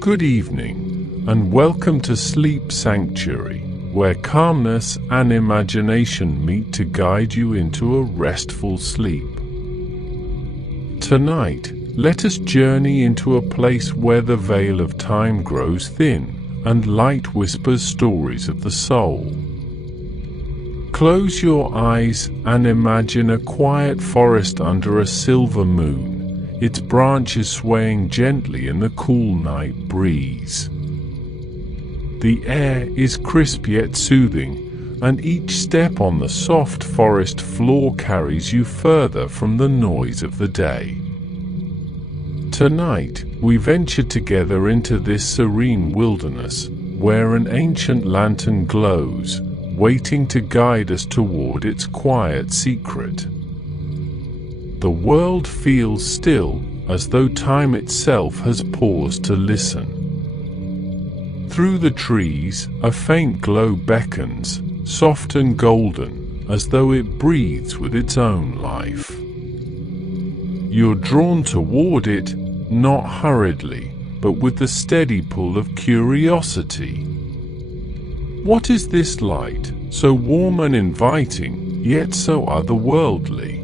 Good evening, and welcome to Sleep Sanctuary, where calmness and imagination meet to guide you into a restful sleep. Tonight, let us journey into a place where the veil of time grows thin, and light whispers stories of the soul. Close your eyes and imagine a quiet forest under a silver moon, its branches swaying gently in the cool night breeze. The air is crisp yet soothing, and each step on the soft forest floor carries you further from the noise of the day. Tonight, we venture together into this serene wilderness, where an ancient lantern glows, waiting to guide us toward its quiet secret. The world feels still, as though time itself has paused to listen. Through the trees, a faint glow beckons, soft and golden, as though it breathes with its own life. You're drawn toward it, not hurriedly, but with the steady pull of curiosity. What is this light, so warm and inviting, yet so otherworldly?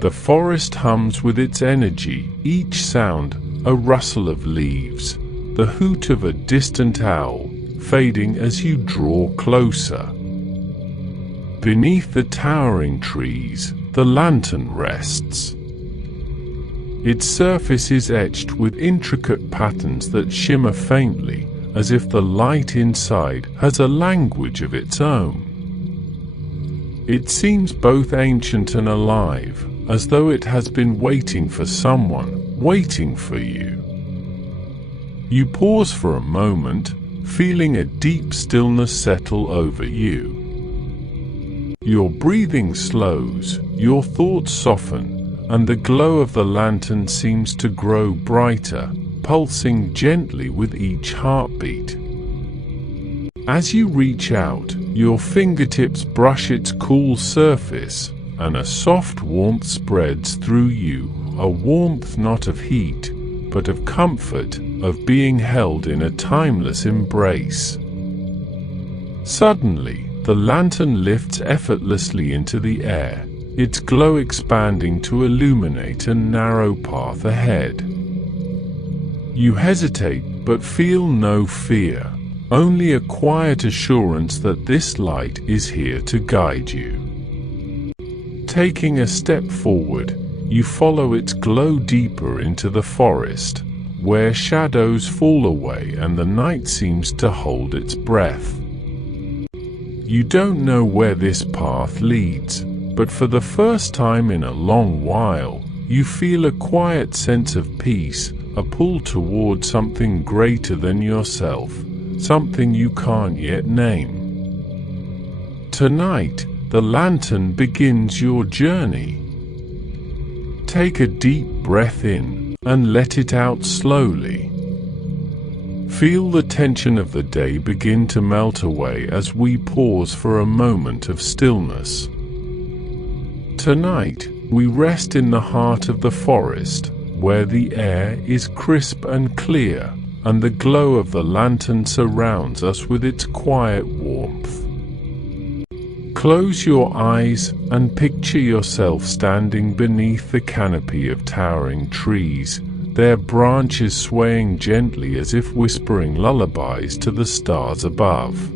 The forest hums with its energy, each sound a rustle of leaves, the hoot of a distant owl, fading as you draw closer. Beneath the towering trees, the lantern rests. Its surface is etched with intricate patterns that shimmer faintly, as if the light inside has a language of its own. It seems both ancient and alive, as though it has been waiting for someone, waiting for you. You pause for a moment, feeling a deep stillness settle over you. Your breathing slows, your thoughts soften, and the glow of the lantern seems to grow brighter, pulsing gently with each heartbeat. As you reach out, your fingertips brush its cool surface, and a soft warmth spreads through you, a warmth not of heat, but of comfort, of being held in a timeless embrace. Suddenly, the lantern lifts effortlessly into the air, its glow expanding to illuminate a narrow path ahead. You hesitate, but feel no fear, only a quiet assurance that this light is here to guide you. Taking a step forward, you follow its glow deeper into the forest, where shadows fall away and the night seems to hold its breath. You don't know where this path leads, but for the first time in a long while, you feel a quiet sense of peace, a pull toward something greater than yourself, something you can't yet name. Tonight, the lantern begins your journey. Take a deep breath in and let it out slowly. Feel the tension of the day begin to melt away as we pause for a moment of stillness. Tonight, we rest in the heart of the forest, where the air is crisp and clear, and the glow of the lantern surrounds us with its quiet warmth. Close your eyes and picture yourself standing beneath the canopy of towering trees, their branches swaying gently as if whispering lullabies to the stars above.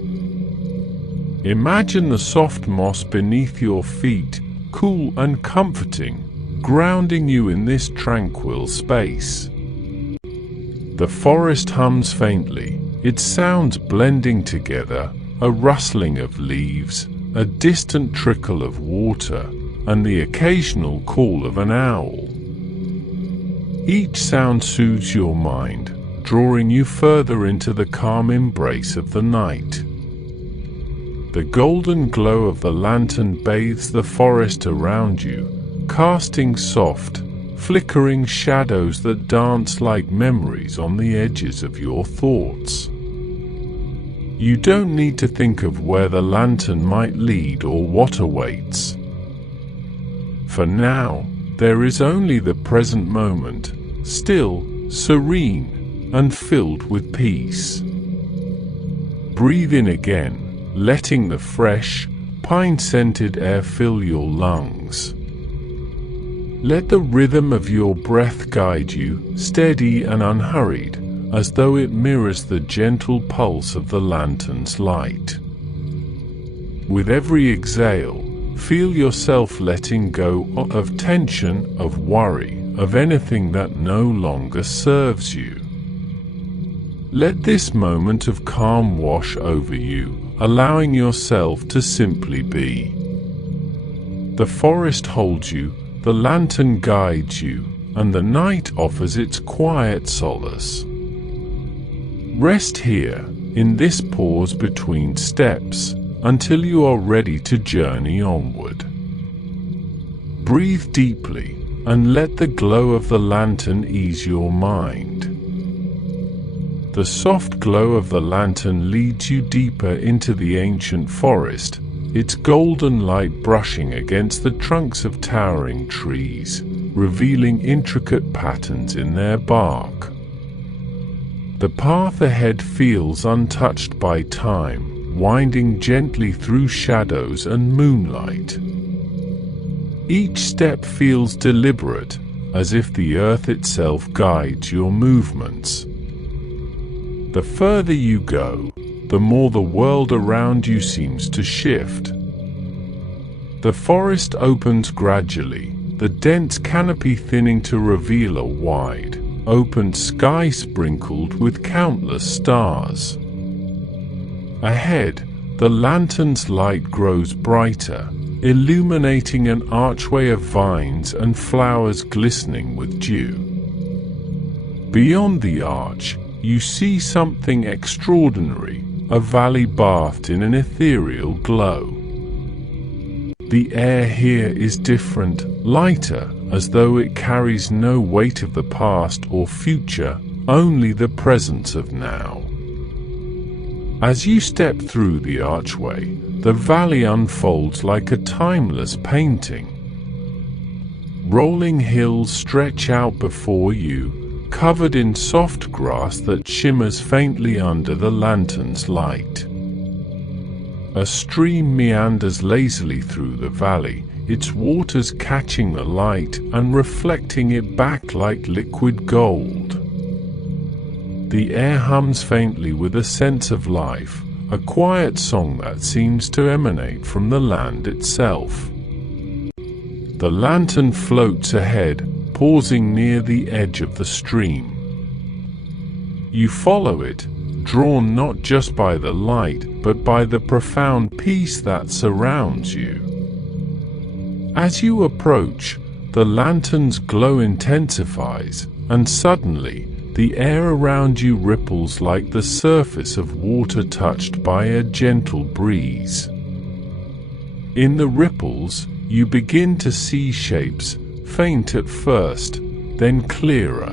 Imagine the soft moss beneath your feet, cool and comforting, grounding you in this tranquil space. The forest hums faintly, its sounds blending together, a rustling of leaves, a distant trickle of water, and the occasional call of an owl. Each sound soothes your mind, drawing you further into the calm embrace of the night. The golden glow of the lantern bathes the forest around you, casting soft, flickering shadows that dance like memories on the edges of your thoughts. You don't need to think of where the lantern might lead or what awaits. For now, there is only the present moment, still, serene, and filled with peace. Breathe in again, letting the fresh, pine-scented air fill your lungs. Let the rhythm of your breath guide you, steady and unhurried, as though it mirrors the gentle pulse of the lantern's light. With every exhale, feel yourself letting go of tension, of worry, of anything that no longer serves you. Let this moment of calm wash over you, allowing yourself to simply be. The forest holds you, the lantern guides you, and the night offers its quiet solace. Rest here, in this pause between steps, until you are ready to journey onward. Breathe deeply, and let the glow of the lantern ease your mind. The soft glow of the lantern leads you deeper into the ancient forest, its golden light brushing against the trunks of towering trees, revealing intricate patterns in their bark. The path ahead feels untouched by time, winding gently through shadows and moonlight. Each step feels deliberate, as if the earth itself guides your movements. The further you go, the more the world around you seems to shift. The forest opens gradually, the dense canopy thinning to reveal a wide, open sky sprinkled with countless stars. Ahead, the lantern's light grows brighter, illuminating an archway of vines and flowers glistening with dew. Beyond the arch, you see something extraordinary, a valley bathed in an ethereal glow. The air here is different, lighter, as though it carries no weight of the past or future, only the presence of now. As you step through the archway, the valley unfolds like a timeless painting. Rolling hills stretch out before you, covered in soft grass that shimmers faintly under the lantern's light. A stream meanders lazily through the valley, its waters catching the light and reflecting it back like liquid gold. The air hums faintly with a sense of life, a quiet song that seems to emanate from the land itself. The lantern floats ahead, pausing near the edge of the stream. You follow it, drawn not just by the light, but by the profound peace that surrounds you. As you approach, the lantern's glow intensifies, and suddenly, the air around you ripples like the surface of water touched by a gentle breeze. In the ripples, you begin to see shapes, faint at first, then clearer.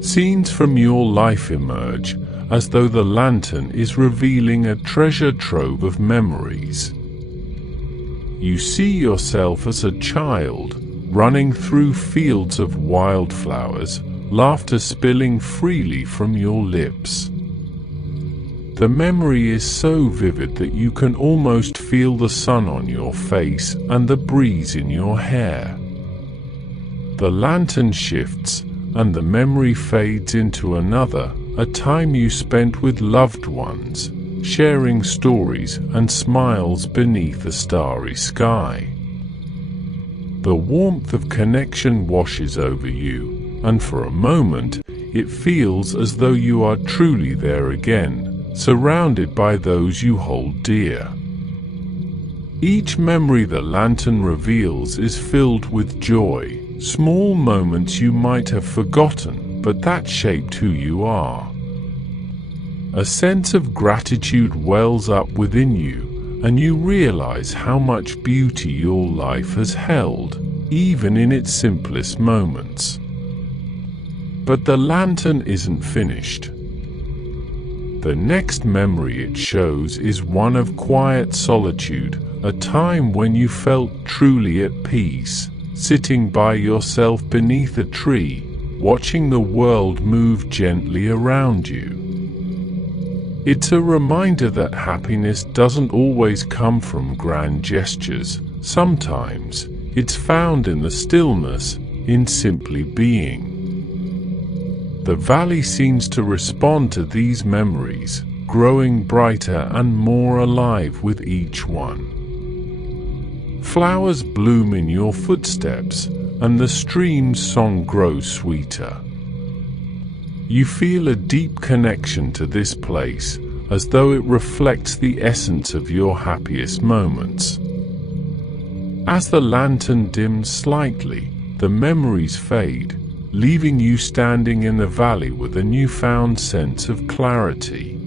Scenes from your life emerge, as though the lantern is revealing a treasure trove of memories. You see yourself as a child, running through fields of wildflowers, laughter spilling freely from your lips. The memory is so vivid that you can almost feel the sun on your face and the breeze in your hair. The lantern shifts, and the memory fades into another, a time you spent with loved ones, sharing stories and smiles beneath a starry sky. The warmth of connection washes over you, and for a moment, it feels as though you are truly there again, surrounded by those you hold dear. Each memory the lantern reveals is filled with joy, small moments you might have forgotten, but that shaped who you are. A sense of gratitude wells up within you, and you realize how much beauty your life has held, even in its simplest moments. But the lantern isn't finished. The next memory it shows is one of quiet solitude, a time when you felt truly at peace, sitting by yourself beneath a tree, watching the world move gently around you. It's a reminder that happiness doesn't always come from grand gestures. Sometimes it's found in the stillness, in simply being. The valley seems to respond to these memories, growing brighter and more alive with each one. Flowers bloom in your footsteps, and the stream's song grows sweeter. You feel a deep connection to this place, as though it reflects the essence of your happiest moments. As the lantern dims slightly, the memories fade, leaving you standing in the valley with a newfound sense of clarity.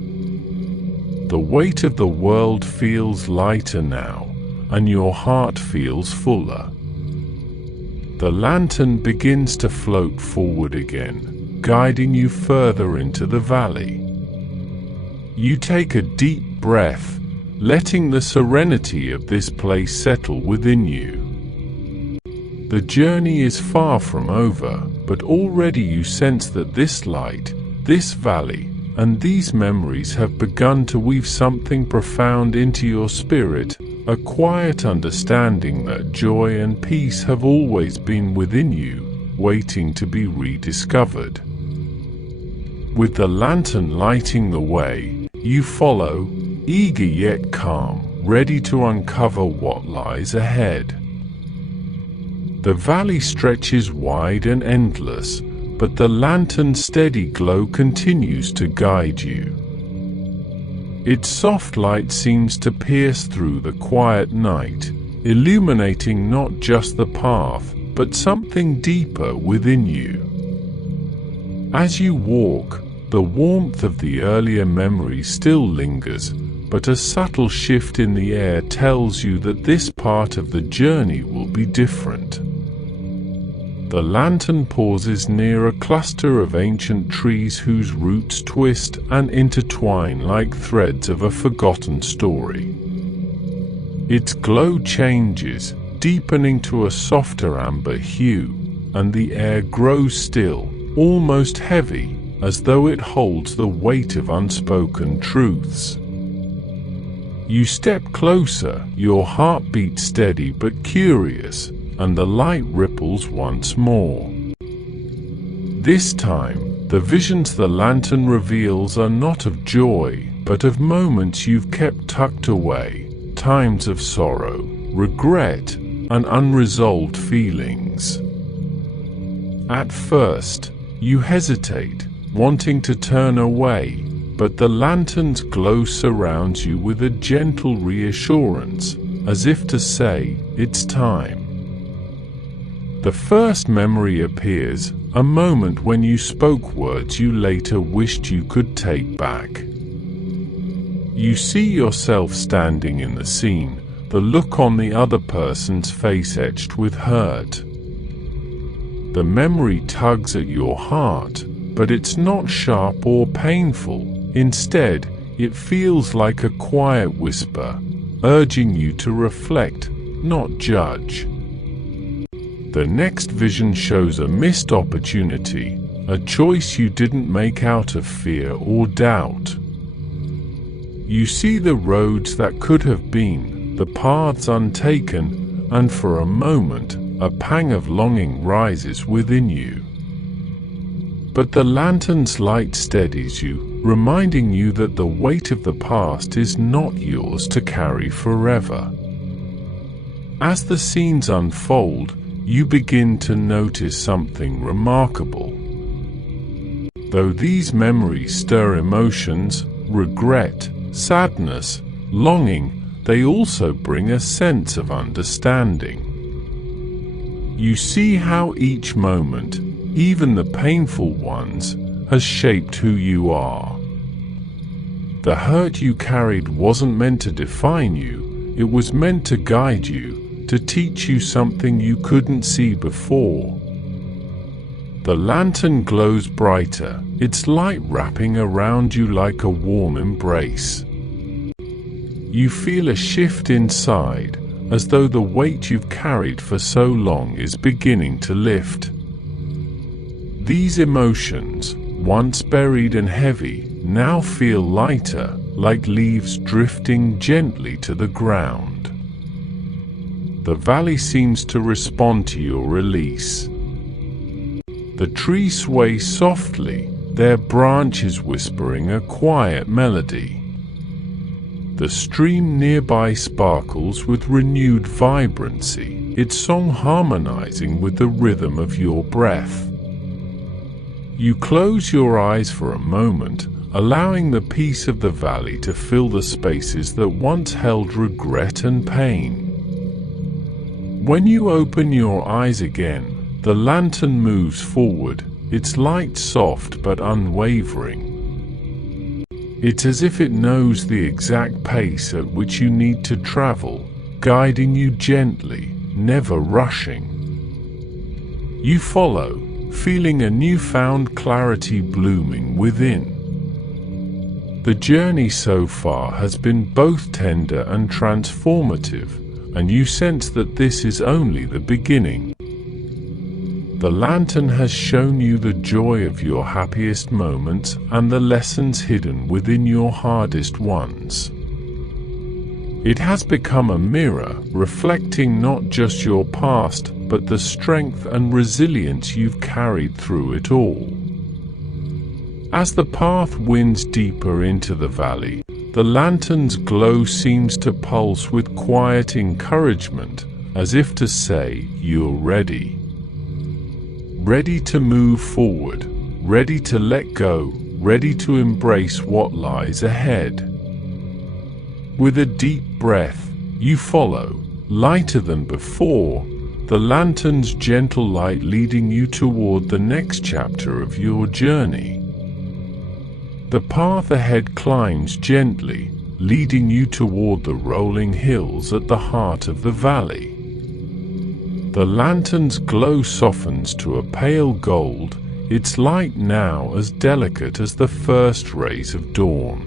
The weight of the world feels lighter now, and your heart feels fuller. The lantern begins to float forward again, guiding you further into the valley. You take a deep breath, letting the serenity of this place settle within you. The journey is far from over, but already you sense that this light, this valley, and these memories have begun to weave something profound into your spirit, a quiet understanding that joy and peace have always been within you, waiting to be rediscovered. With the lantern lighting the way, you follow, eager yet calm, ready to uncover what lies ahead. The valley stretches wide and endless, but the lantern's steady glow continues to guide you. Its soft light seems to pierce through the quiet night, illuminating not just the path, but something deeper within you. As you walk, the warmth of the earlier memory still lingers, but a subtle shift in the air tells you that this part of the journey will be different. The lantern pauses near a cluster of ancient trees whose roots twist and intertwine like threads of a forgotten story. Its glow changes, deepening to a softer amber hue, and the air grows still, almost heavy, as though it holds the weight of unspoken truths. You step closer, your heartbeat steady but curious, and the light ripples once more. This time, the visions the lantern reveals are not of joy, but of moments you've kept tucked away, times of sorrow, regret, and unresolved feelings. At first, you hesitate, wanting to turn away, but the lantern's glow surrounds you with a gentle reassurance, as if to say, it's time. The first memory appears, a moment when you spoke words you later wished you could take back. You see yourself standing in the scene, the look on the other person's face etched with hurt. The memory tugs at your heart, but it's not sharp or painful. Instead, it feels like a quiet whisper, urging you to reflect, not judge. The next vision shows a missed opportunity, a choice you didn't make out of fear or doubt. You see the roads that could have been, the paths untaken, and for a moment, a pang of longing rises within you. But the lantern's light steadies you, reminding you that the weight of the past is not yours to carry forever. As the scenes unfold, you begin to notice something remarkable. Though these memories stir emotions, regret, sadness, longing, they also bring a sense of understanding. You see how each moment, even the painful ones, has shaped who you are. The hurt you carried wasn't meant to define you, it was meant to guide you, to teach you something you couldn't see before. The lantern glows brighter, its light wrapping around you like a warm embrace. You feel a shift inside, as though the weight you've carried for so long is beginning to lift. These emotions, once buried and heavy, now feel lighter, like leaves drifting gently to the ground. The valley seems to respond to your release. The trees sway softly, their branches whispering a quiet melody. The stream nearby sparkles with renewed vibrancy, its song harmonizing with the rhythm of your breath. You close your eyes for a moment, allowing the peace of the valley to fill the spaces that once held regret and pain. When you open your eyes again, the lantern moves forward, its light soft but unwavering. It's as if it knows the exact pace at which you need to travel, guiding you gently, never rushing. You follow, feeling a newfound clarity blooming within. The journey so far has been both tender and transformative, and you sense that this is only the beginning. The lantern has shown you the joy of your happiest moments and the lessons hidden within your hardest ones. It has become a mirror, reflecting not just your past, but the strength and resilience you've carried through it all. As the path winds deeper into the valley, the lantern's glow seems to pulse with quiet encouragement, as if to say, "You're ready." Ready to move forward, ready to let go, ready to embrace what lies ahead. With a deep breath, you follow, lighter than before, the lantern's gentle light leading you toward the next chapter of your journey. The path ahead climbs gently, leading you toward the rolling hills at the heart of the valley. The lantern's glow softens to a pale gold, its light now as delicate as the first rays of dawn.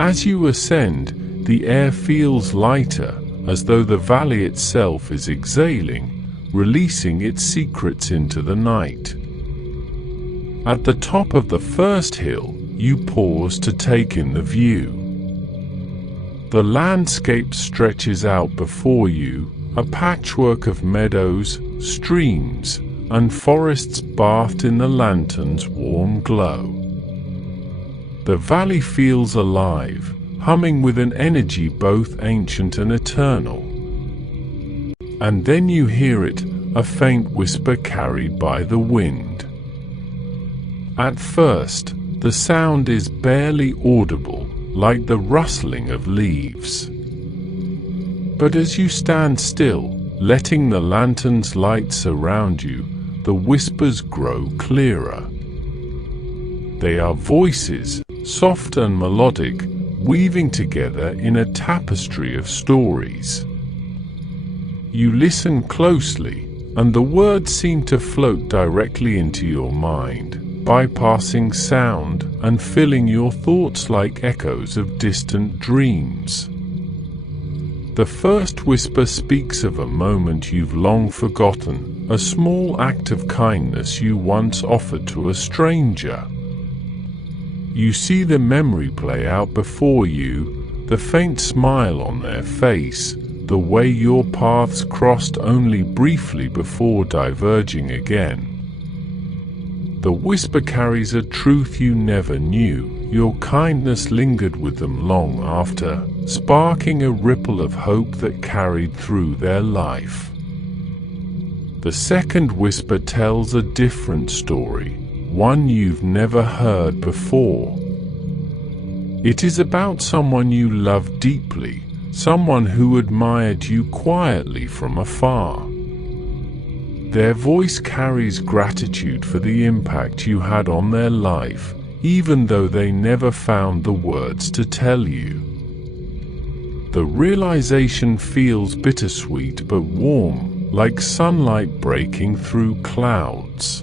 As you ascend, the air feels lighter, as though the valley itself is exhaling, releasing its secrets into the night. At the top of the first hill, you pause to take in the view. The landscape stretches out before you, a patchwork of meadows, streams, and forests bathed in the lantern's warm glow. The valley feels alive, humming with an energy both ancient and eternal. And then you hear it, a faint whisper carried by the wind. At first, the sound is barely audible, like the rustling of leaves. But as you stand still, letting the lantern's light surround you, the whispers grow clearer. They are voices, soft and melodic, weaving together in a tapestry of stories. You listen closely, and the words seem to float directly into your mind, bypassing sound and filling your thoughts like echoes of distant dreams. The first whisper speaks of a moment you've long forgotten, a small act of kindness you once offered to a stranger. You see the memory play out before you, the faint smile on their face, the way your paths crossed only briefly before diverging again. The whisper carries a truth you never knew. Your kindness lingered with them long after, sparking a ripple of hope that carried through their life. The second whisper tells a different story, one you've never heard before. It is about someone you loved deeply, someone who admired you quietly from afar. Their voice carries gratitude for the impact you had on their life, even though they never found the words to tell you. The realization feels bittersweet but warm, like sunlight breaking through clouds.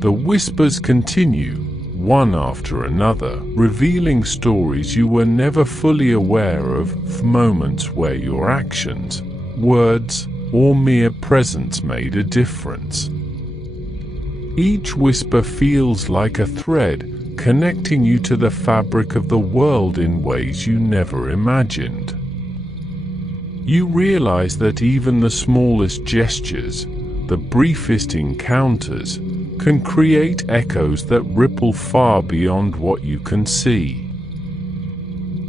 The whispers continue, one after another, revealing stories you were never fully aware of moments where your actions, words, or mere presence made a difference. Each whisper feels like a thread, connecting you to the fabric of the world in ways you never imagined. You realize that even the smallest gestures, the briefest encounters, can create echoes that ripple far beyond what you can see.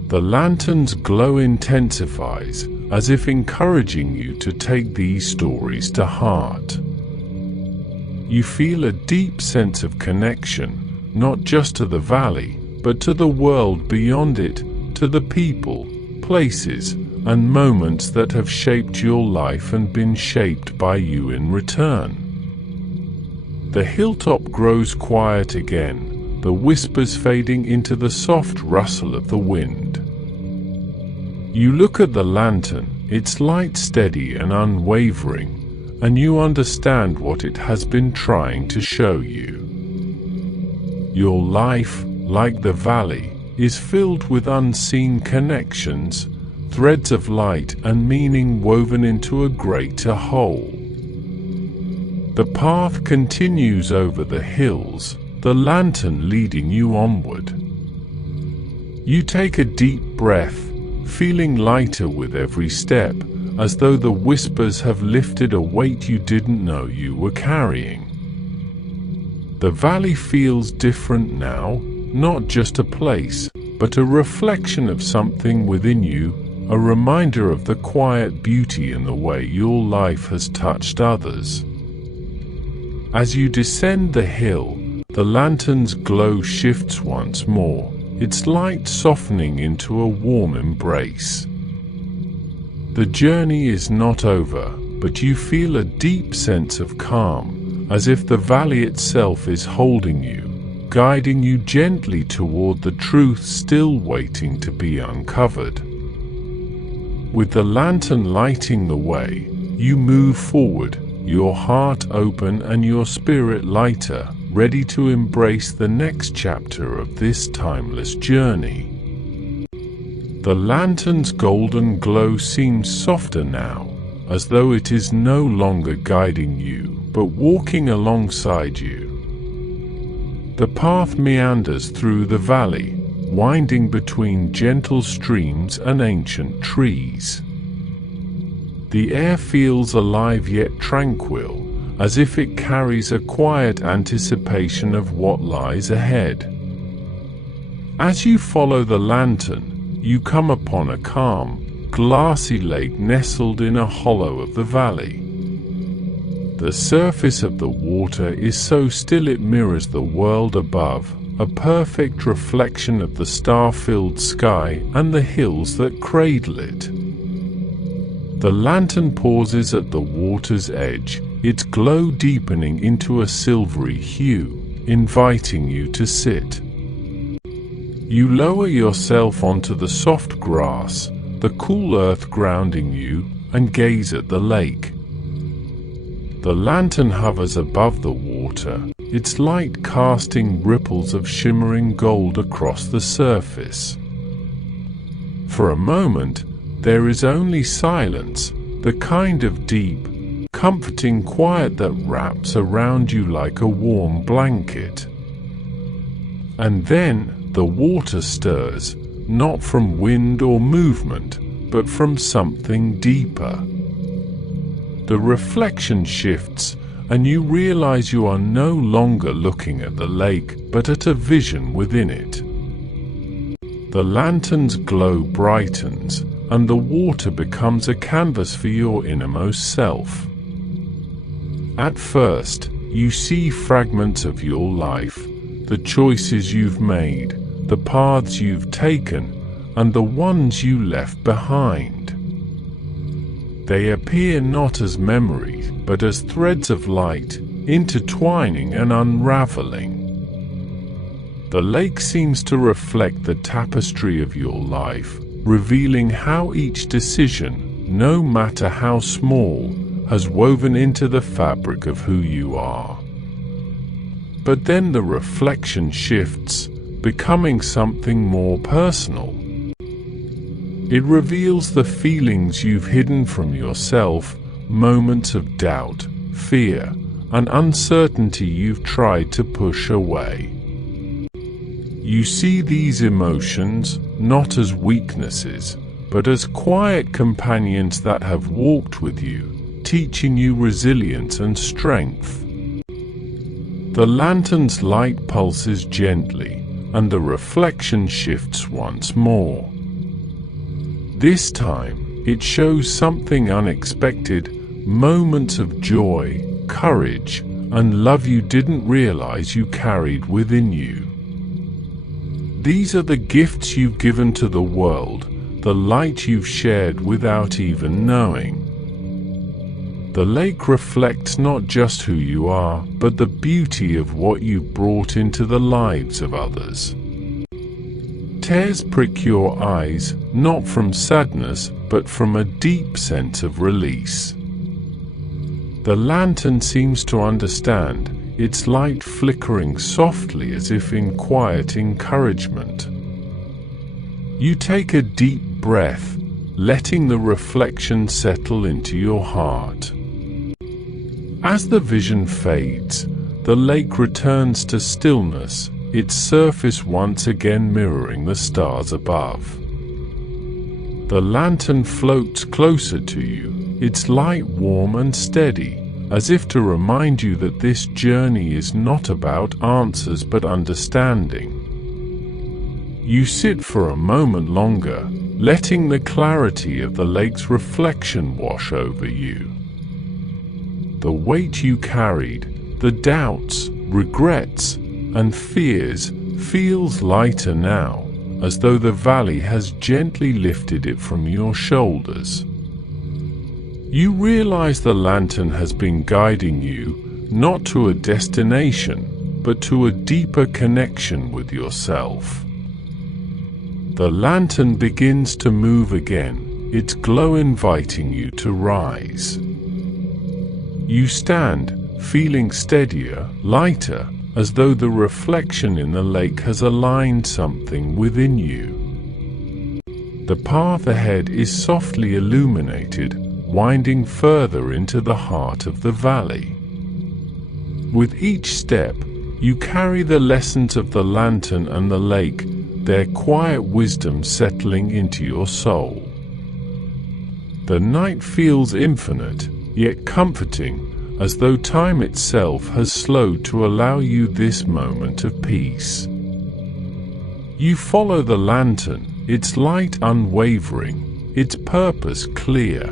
The lantern's glow intensifies, as if encouraging you to take these stories to heart. You feel a deep sense of connection, not just to the valley, but to the world beyond it, to the people, places, and moments that have shaped your life and been shaped by you in return. The hilltop grows quiet again, the whispers fading into the soft rustle of the wind. You look at the lantern, its light steady and unwavering, and you understand what it has been trying to show you. Your life, like the valley, is filled with unseen connections, threads of light and meaning woven into a greater whole. The path continues over the hills, the lantern leading you onward. You take a deep breath, feeling lighter with every step, as though the whispers have lifted a weight you didn't know you were carrying. The valley feels different now, not just a place, but a reflection of something within you, a reminder of the quiet beauty in the way your life has touched others. As you descend the hill, the lantern's glow shifts once more, its light softening into a warm embrace. The journey is not over, but you feel a deep sense of calm, as if the valley itself is holding you, guiding you gently toward the truth still waiting to be uncovered. With the lantern lighting the way, you move forward, your heart open and your spirit lighter, ready to embrace the next chapter of this timeless journey. The lantern's golden glow seems softer now, as though it is no longer guiding you, but walking alongside you. The path meanders through the valley, winding between gentle streams and ancient trees. The air feels alive yet tranquil, as if it carries a quiet anticipation of what lies ahead. As you follow the lantern, you come upon a calm, glassy lake nestled in a hollow of the valley. The surface of the water is so still it mirrors the world above, a perfect reflection of the star-filled sky and the hills that cradle it. The lantern pauses at the water's edge, its glow deepening into a silvery hue, inviting you to sit. You lower yourself onto the soft grass, the cool earth grounding you, and gaze at the lake. The lantern hovers above the water, its light casting ripples of shimmering gold across the surface. For a moment, there is only silence, the kind of deep, comforting quiet that wraps around you like a warm blanket. And then the water stirs, not from wind or movement, but from something deeper. The reflection shifts, and you realize you are no longer looking at the lake, but at a vision within it. The lantern's glow brightens, and the water becomes a canvas for your innermost self. At first, you see fragments of your life, the choices you've made, the paths you've taken, and the ones you left behind. They appear not as memories, but as threads of light, intertwining and unraveling. The lake seems to reflect the tapestry of your life, revealing how each decision, no matter how small, has woven into the fabric of who you are. But then the reflection shifts, becoming something more personal. It reveals the feelings you've hidden from yourself, moments of doubt, fear, an uncertainty you've tried to push away. You see these emotions not as weaknesses, but as quiet companions that have walked with you, teaching you resilience and strength. The lantern's light pulses gently, and the reflection shifts once more. This time, it shows something unexpected, moments of joy, courage, and love you didn't realize you carried within you. These are the gifts you've given to the world, the light you've shared without even knowing. The lake reflects not just who you are, but the beauty of what you've brought into the lives of others. Tears prick your eyes, not from sadness, but from a deep sense of release. The lantern seems to understand, its light flickering softly as if in quiet encouragement. You take a deep breath, letting the reflection settle into your heart. As the vision fades, the lake returns to stillness, its surface once again mirroring the stars above. The lantern floats closer to you, its light warm and steady, as if to remind you that this journey is not about answers but understanding. You sit for a moment longer, letting the clarity of the lake's reflection wash over you. The weight you carried, the doubts, regrets, and fears, feels lighter now, as though the valley has gently lifted it from your shoulders. You realize the lantern has been guiding you, not to a destination, but to a deeper connection with yourself. The lantern begins to move again, its glow inviting you to rise. You stand, feeling steadier, lighter, as though the reflection in the lake has aligned something within you. The path ahead is softly illuminated, winding further into the heart of the valley. With each step, you carry the lessons of the lantern and the lake, their quiet wisdom settling into your soul. The night feels infinite, yet comforting, as though time itself has slowed to allow you this moment of peace. You follow the lantern, its light unwavering, its purpose clear.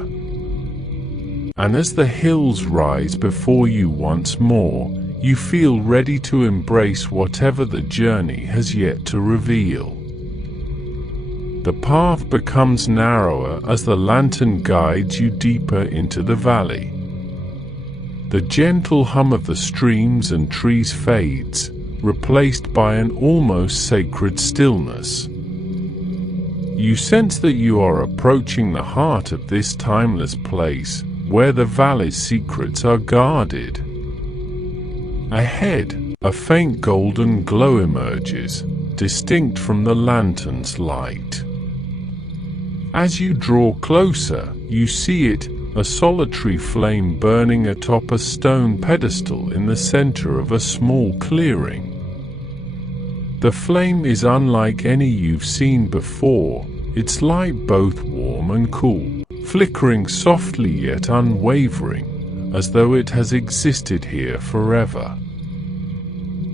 And as the hills rise before you once more, you feel ready to embrace whatever the journey has yet to reveal. The path becomes narrower as the lantern guides you deeper into the valley. The gentle hum of the streams and trees fades, replaced by an almost sacred stillness. You sense that you are approaching the heart of this timeless place, where the valley's secrets are guarded. Ahead, a faint golden glow emerges, distinct from the lantern's light. As you draw closer, you see it, a solitary flame burning atop a stone pedestal in the center of a small clearing. The flame is unlike any you've seen before, its light both warm and cool, flickering softly yet unwavering, as though it has existed here forever.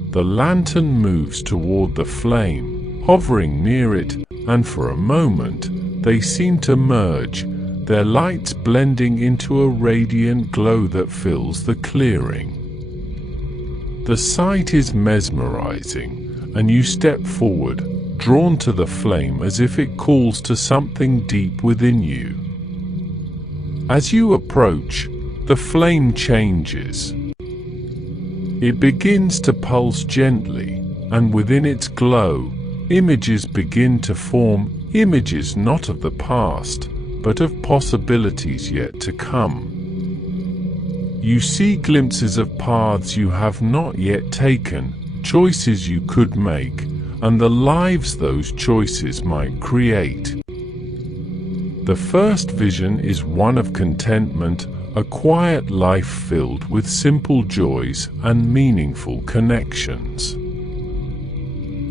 The lantern moves toward the flame, hovering near it, and for a moment, they seem to merge, their lights blending into a radiant glow that fills the clearing. The sight is mesmerizing, and you step forward, drawn to the flame as if it calls to something deep within you. As you approach, the flame changes. It begins to pulse gently, and within its glow, images begin to form, images not of the past, but of possibilities yet to come. You see glimpses of paths you have not yet taken, choices you could make, and the lives those choices might create. The first vision is one of contentment, a quiet life filled with simple joys and meaningful connections.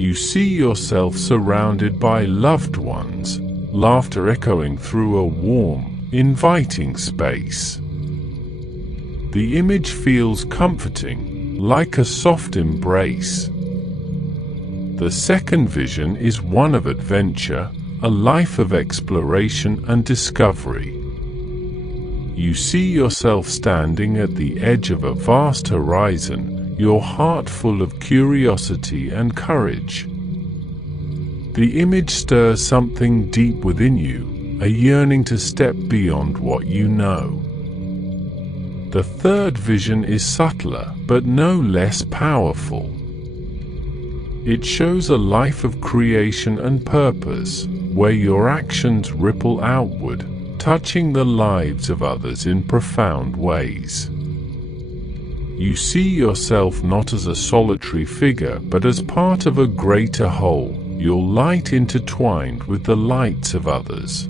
You see yourself surrounded by loved ones, laughter echoing through a warm, inviting space. The image feels comforting, like a soft embrace. The second vision is one of adventure, a life of exploration and discovery. You see yourself standing at the edge of a vast horizon, your heart full of curiosity and courage. The image stirs something deep within you, a yearning to step beyond what you know. The third vision is subtler, but no less powerful. It shows a life of creation and purpose, where your actions ripple outward, touching the lives of others in profound ways. You see yourself not as a solitary figure, but as part of a greater whole, your light intertwined with the lights of others.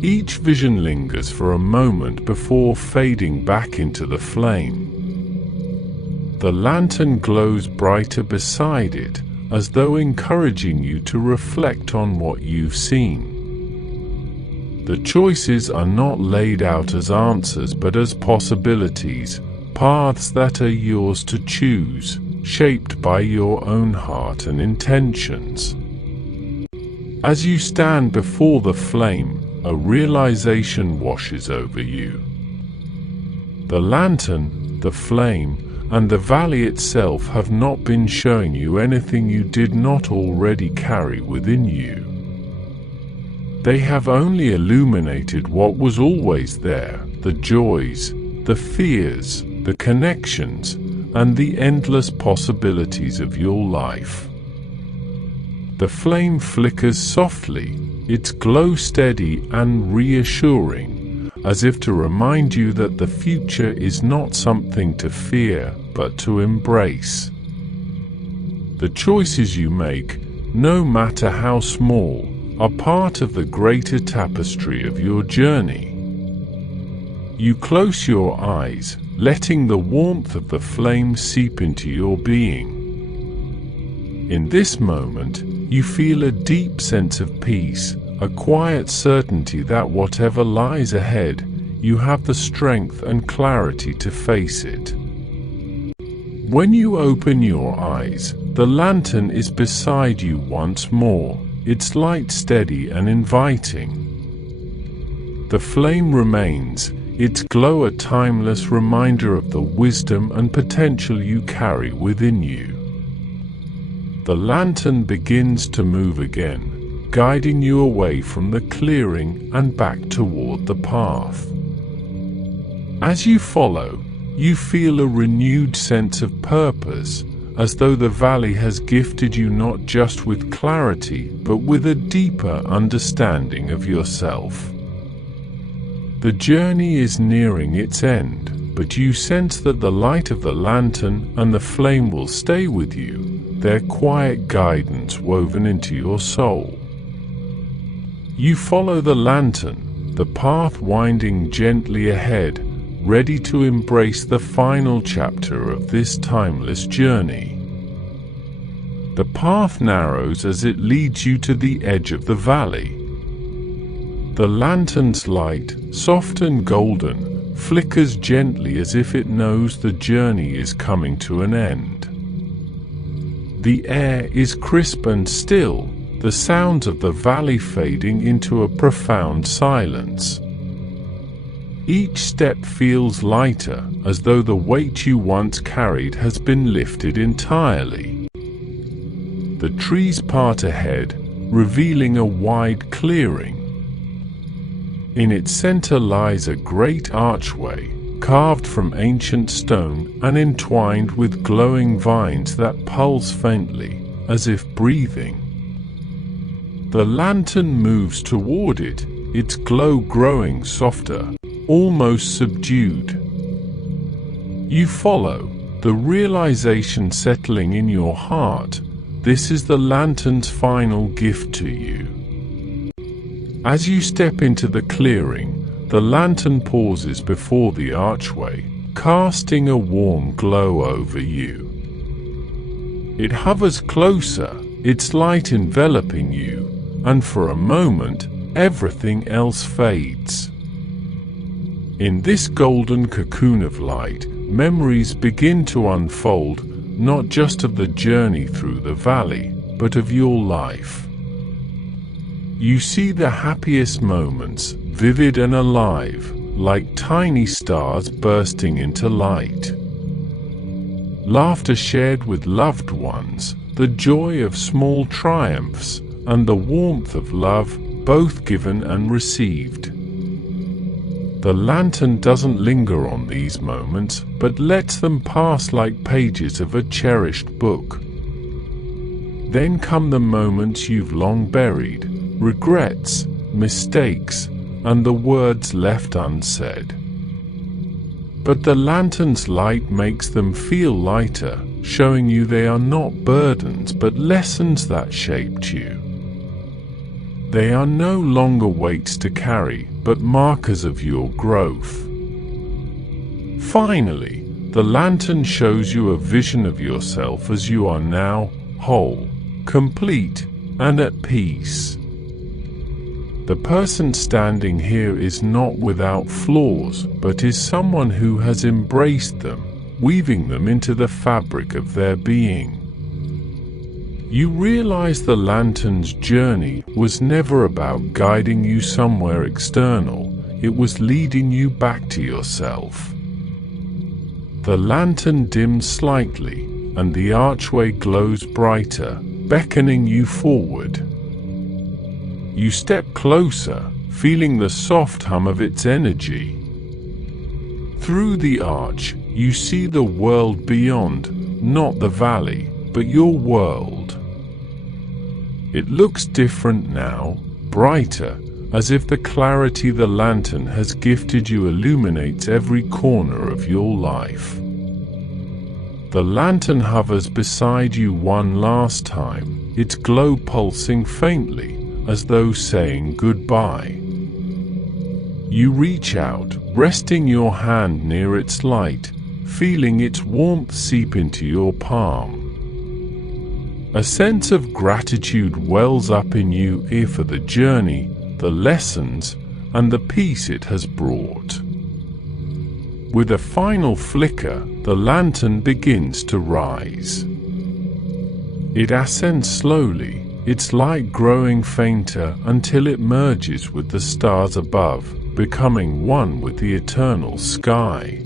Each vision lingers for a moment before fading back into the flame. The lantern glows brighter beside it, as though encouraging you to reflect on what you've seen. The choices are not laid out as answers but as possibilities, paths that are yours to choose, shaped by your own heart and intentions. As you stand before the flame, a realization washes over you. The lantern, the flame, and the valley itself have not been showing you anything you did not already carry within you. They have only illuminated what was always there, the joys, the fears, the connections, and the endless possibilities of your life. The flame flickers softly, its glow steady and reassuring, as if to remind you that the future is not something to fear, but to embrace. The choices you make, no matter how small, are part of the greater tapestry of your journey. You close your eyes, letting the warmth of the flame seep into your being. In this moment, you feel a deep sense of peace, a quiet certainty that whatever lies ahead, you have the strength and clarity to face it. When you open your eyes, the lantern is beside you once more, its light steady and inviting. The flame remains, its glow a timeless reminder of the wisdom and potential you carry within you. The lantern begins to move again, guiding you away from the clearing and back toward the path. As you follow, you feel a renewed sense of purpose, as though the valley has gifted you not just with clarity, but with a deeper understanding of yourself. The journey is nearing its end, but you sense that the light of the lantern and the flame will stay with you, their quiet guidance woven into your soul. You follow the lantern, the path winding gently ahead, ready to embrace the final chapter of this timeless journey. The path narrows as it leads you to the edge of the valley. The lantern's light, soft and golden, flickers gently as if it knows the journey is coming to an end. The air is crisp and still, the sounds of the valley fading into a profound silence. Each step feels lighter, as though the weight you once carried has been lifted entirely. The trees part ahead, revealing a wide clearing. In its center lies a great archway, carved from ancient stone and entwined with glowing vines that pulse faintly, as if breathing. The lantern moves toward it, its glow growing softer, almost subdued. You follow, the realization settling in your heart, this is the lantern's final gift to you. As you step into the clearing, the lantern pauses before the archway, casting a warm glow over you. It hovers closer, its light enveloping you, and for a moment, everything else fades. In this golden cocoon of light, memories begin to unfold, not just of the journey through the valley, but of your life. You see the happiest moments, vivid and alive, like tiny stars bursting into light. Laughter shared with loved ones, the joy of small triumphs, and the warmth of love, both given and received. The lantern doesn't linger on these moments, but lets them pass like pages of a cherished book. Then come the moments you've long buried, regrets, mistakes, and the words left unsaid. But the lantern's light makes them feel lighter, showing you they are not burdens but lessons that shaped you. They are no longer weights to carry, but markers of your growth. Finally, the lantern shows you a vision of yourself as you are now, whole, complete, and at peace. The person standing here is not without flaws, but is someone who has embraced them, weaving them into the fabric of their being. You realize the lantern's journey was never about guiding you somewhere external, it was leading you back to yourself. The lantern dims slightly, and the archway glows brighter, beckoning you forward. You step closer, feeling the soft hum of its energy. Through the arch, you see the world beyond, not the valley, but your world. It looks different now, brighter, as if the clarity the lantern has gifted you illuminates every corner of your life. The lantern hovers beside you one last time, its glow pulsing faintly, as though saying goodbye. You reach out, resting your hand near its light, feeling its warmth seep into your palm. A sense of gratitude wells up in you for the journey, the lessons, and the peace it has brought. With a final flicker, the lantern begins to rise. It ascends slowly, its light growing fainter until it merges with the stars above, becoming one with the eternal sky.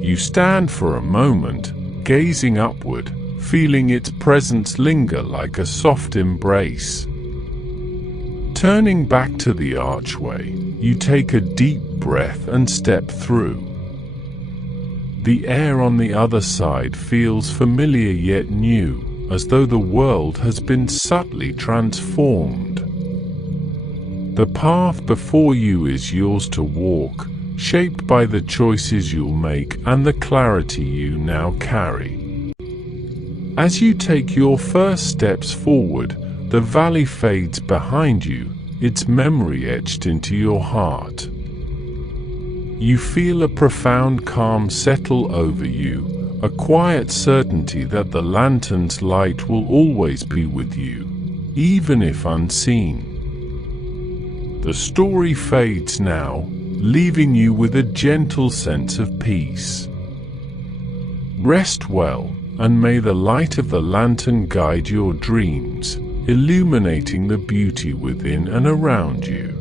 You stand for a moment, gazing upward, feeling its presence linger like a soft embrace. Turning back to the archway, you take a deep breath and step through. The air on the other side feels familiar yet new, as though the world has been subtly transformed. The path before you is yours to walk, shaped by the choices you'll make and the clarity you now carry. As you take your first steps forward, the valley fades behind you, its memory etched into your heart. You feel a profound calm settle over you, a quiet certainty that the lantern's light will always be with you, even if unseen. The story fades now, leaving you with a gentle sense of peace. Rest well, and may the light of the lantern guide your dreams, illuminating the beauty within and around you.